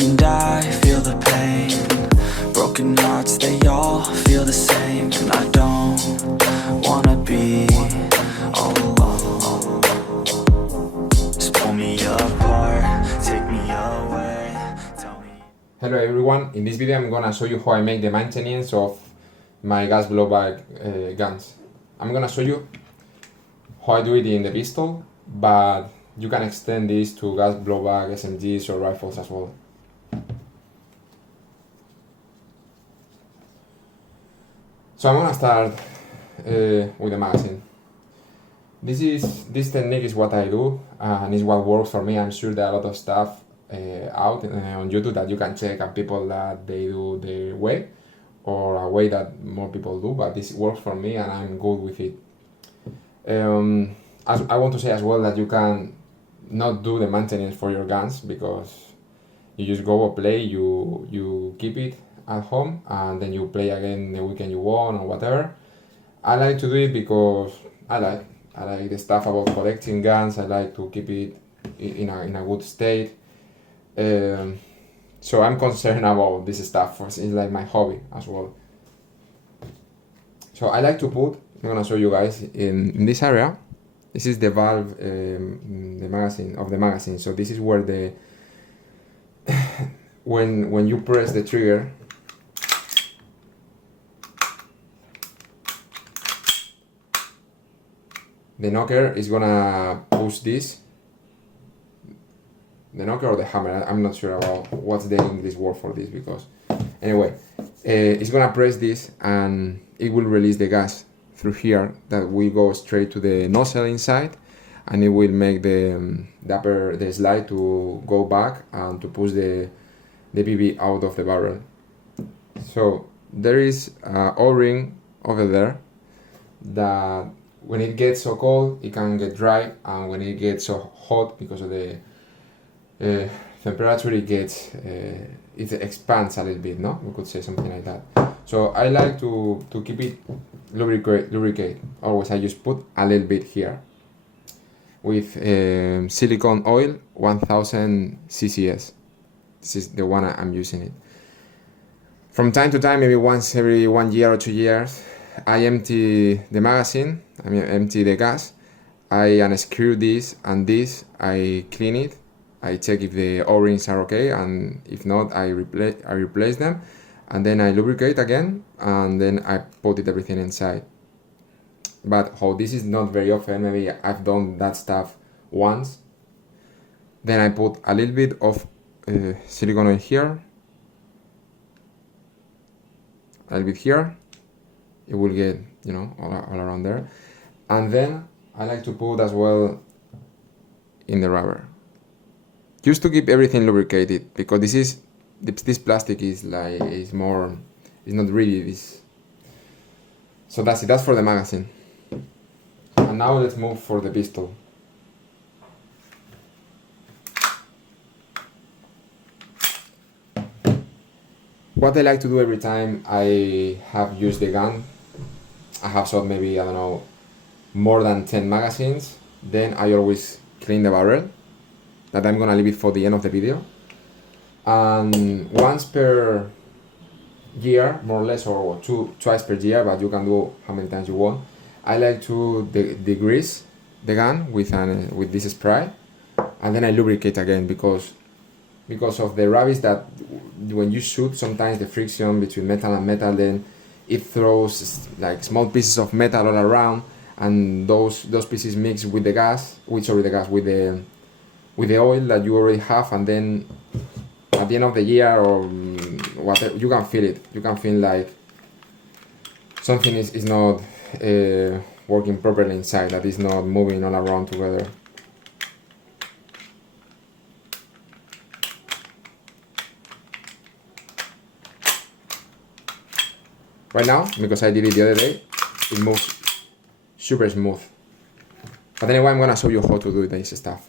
and I feel the pain. Broken hearts, they all feel the same. And I don't wanna be all alone. Just pull me apart, take me away, tell me. Hello everyone, in this video I'm gonna show you how I make the maintenance of my gas blowback guns. I'm gonna show you how I do it in the pistol, but you can extend this to gas blowback SMGs or rifles as well. So I'm gonna start with the magazine. This technique is what I do and is what works for me. I'm sure there are a lot of stuff out on YouTube that you can check and people that they do their way or a way that more people do, but this works for me and I'm good with it. As I want to say as well that you can not do the maintenance for your guns because you just go or play, you keep it at home and then you play again the weekend you want or whatever. I like to do it because I like the stuff about collecting guns. I like to keep it in a good state. So I'm concerned about this stuff. It's like my hobby as well. So I like to put, I'm gonna show you guys in this area. This is the valve, the magazine. So this is where the when you press the trigger, the knocker is gonna push this. The knocker or the hammer, I'm not sure about what's the English word for this because anyway, it's gonna press this and it will release the gas through here that will go straight to the nozzle inside, and it will make the slide to go back and to push the BB out of the barrel. So there is a O-ring over there that when it gets so cold it can get dry, and when it gets so hot because of the temperature it expands a little bit, no? We could say something like that. So I like to keep it lubricate. Always I just put a little bit here with silicone oil 1000 CCS. This is the one I'm using it. From time to time, maybe once every 1 year or 2 years, I empty the magazine, empty the gas. I unscrew this and this, I clean it. I check if the O-rings are okay, and if not, I replace them, and then I lubricate again, and then I put everything inside. But how this is not very often, maybe I've done that stuff once. Then I put a little bit of silicone oil here, a little bit here. It will get, you know, all around there, and then I like to put as well in the rubber, just to keep everything lubricated, because this plastic is not really this. So that's it, that's for the magazine. And now let's move for the pistol. What I like to do every time I have used the gun, I have shot maybe, I don't know, more than 10 magazines, then I always clean the barrel. That I'm gonna leave it for the end of the video. And once per year, more or less, or twice per year, but you can do how many times you want, I like to degrease the gun with this spray, and then I lubricate again because of the rubbish that when you shoot, sometimes the friction between metal and metal, then it throws like small pieces of metal all around, and those pieces mix with the gas, with the oil that you already have, and then at the end of the year or whatever, you can feel it. You can feel like something is not working properly inside, that is not moving all around together. Right now, because I did it the other day, it moves super smooth. But anyway, I'm gonna show you how to do this stuff.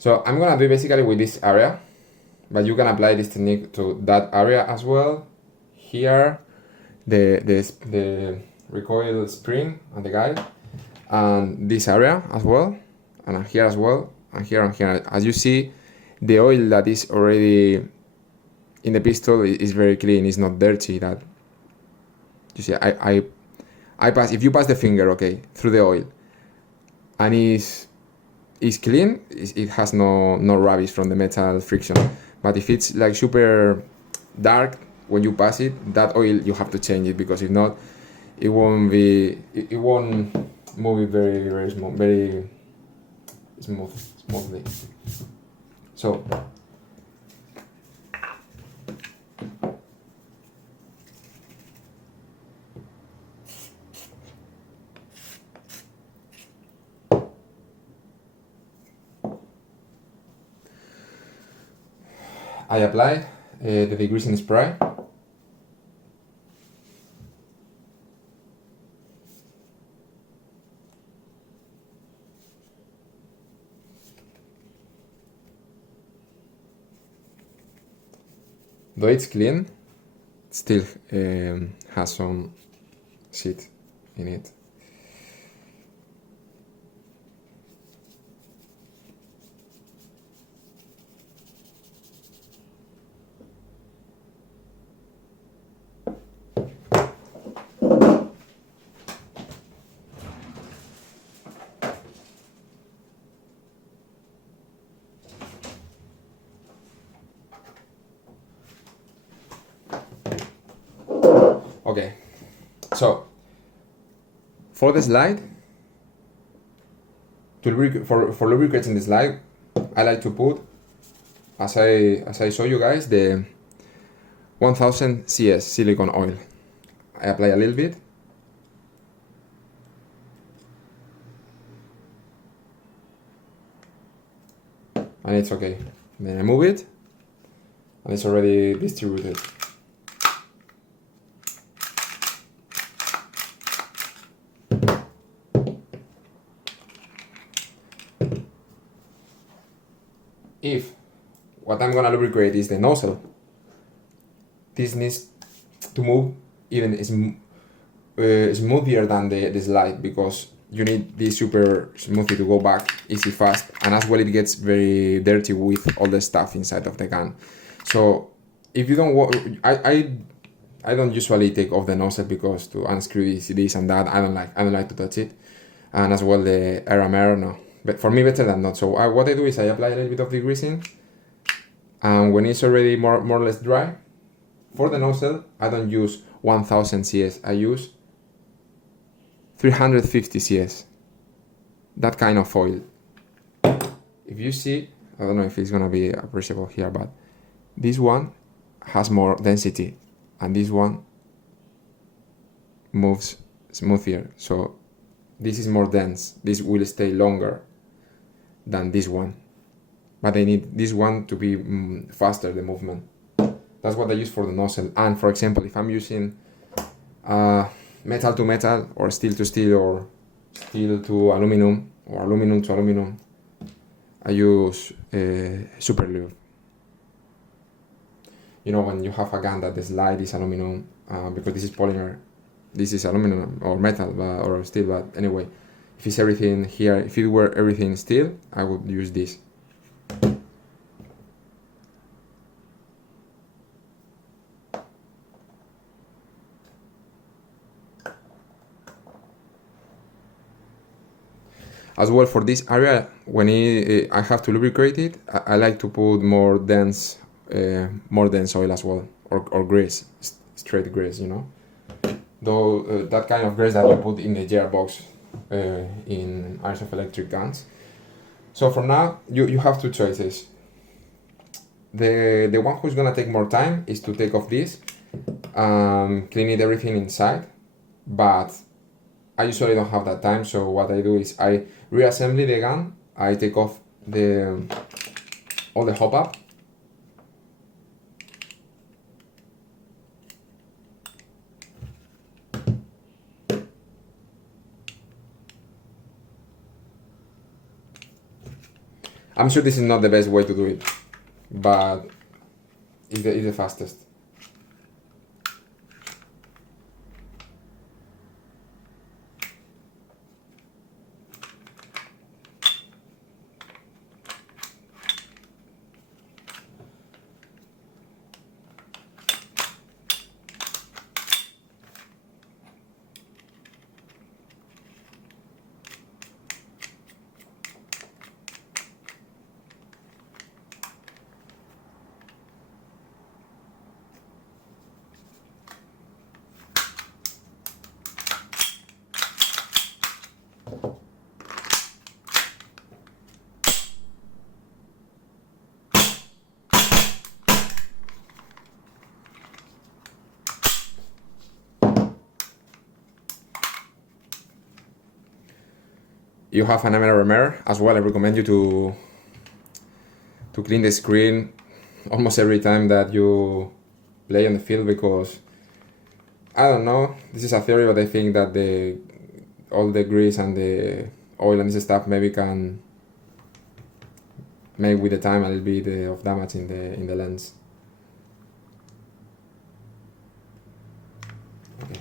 So I'm gonna do it basically with this area, but you can apply this technique to that area as well. Here, the recoil spring and the guide, and this area as well, and here as well, and here and here. As you see, the oil that is already in the pistol is very clean. It's not dirty. That you see, I pass. If you pass the finger, okay, through the oil, and it's clean. It has no rubbish from the metal friction. But if it's like super dark when you pass it, that oil you have to change it, because if not, it won't move it very smoothly. So I apply the degreasing spray. Though it's clean, it still has some shit in it. Okay, so for the slide, for lubricating the slide, I like to put, as I show you guys, the 1000 CS silicone oil. I apply a little bit. And it's okay. Then I move it, and it's already distributed. If what I'm gonna lubricate is the nozzle, this needs to move even smoother than the slide, because you need this super smoothly to go back easy fast, and as well it gets very dirty with all the stuff inside of the gun. So if you don't want, I don't usually take off the nozzle, because to unscrew this and that, I don't like to touch it, and as well the air no. But for me, better than not. So what I do is I apply a little bit of degreasing, and when it's already more or less dry, for the nozzle, I don't use 1000 CS. I use 350 CS. That kind of oil. If you see, I don't know if it's gonna be appreciable here, but this one has more density, and this one moves smoother. So this is more dense. This will stay longer than this one, but I need this one to be faster, the movement. That's what I use for the nozzle. And for example, if I'm using metal to metal, or steel to steel, or steel to aluminum, or aluminum to aluminum, I use super lube. You know, when you have a gun that the slide is aluminum, because this is polymer, this is aluminum or metal, or steel, but anyway, if it's everything here, if it were everything steel, I would use this. As well, for this area, when I have to lubricate it, I like to put more dense oil as well, or grease, straight grease, you know. Though that kind of grease that you put in the gearbox in Airsoft electric guns. So for now, you have two choices. The one who's gonna take more time is to take off this, clean it everything inside, but I usually don't have that time. So what I do is I reassemble the gun. I take off all the hop-up, I'm sure this is not the best way to do it, but it's the fastest. You have an mirror as well. I recommend you to clean the screen almost every time that you play on the field, because I don't know, this is a theory, but I think that all the grease and the oil and this stuff maybe can make with the time a little bit of damage in the lens. Okay.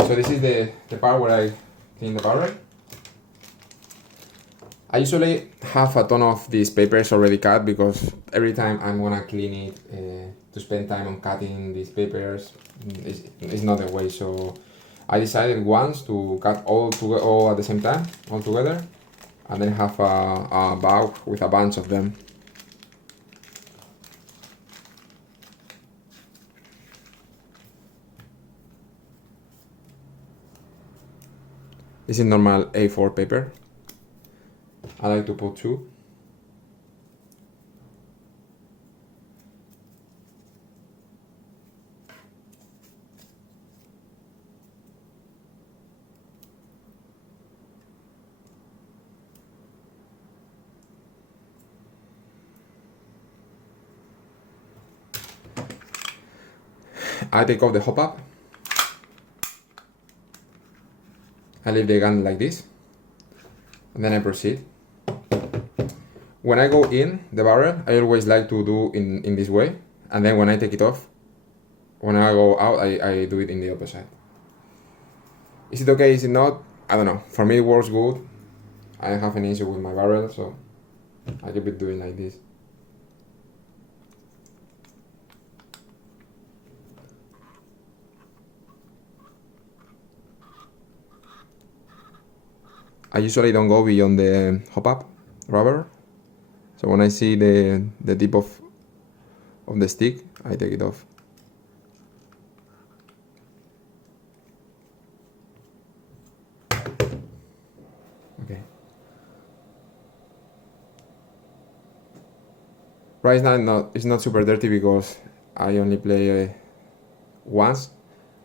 So this is the part where I clean the barrel. I usually have a ton of these papers already cut, because every time I'm gonna clean it, to spend time on cutting these papers is not the way. So I decided once to cut all at the same time, all together, and then have a bag with a bunch of them. This is normal A4 paper. I like to put 2. I take off the hop up. I leave the gun like this, and then I proceed. When I go in the barrel, I always like to do in this way, and then when I take it off, when I go out, I do it in the opposite. Is it okay? Is it not? I don't know. For me, it works good. I don't have any issue with my barrel, so I keep it doing like this. I usually don't go beyond the hop-up rubber. So when I see the tip of the stick, I take it off. Okay. Right now it's not super dirty because I only play once,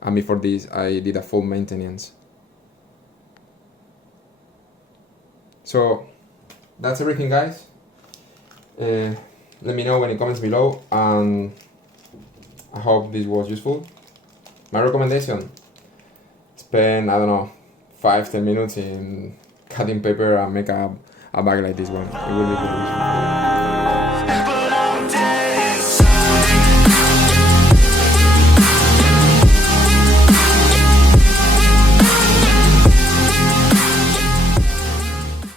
and before this I did a full maintenance. So that's everything, guys. Let me know in the comments below, and I hope this was useful. My recommendation: spend, I don't know, 5-10 minutes in cutting paper and make a bag like this one. It will be good.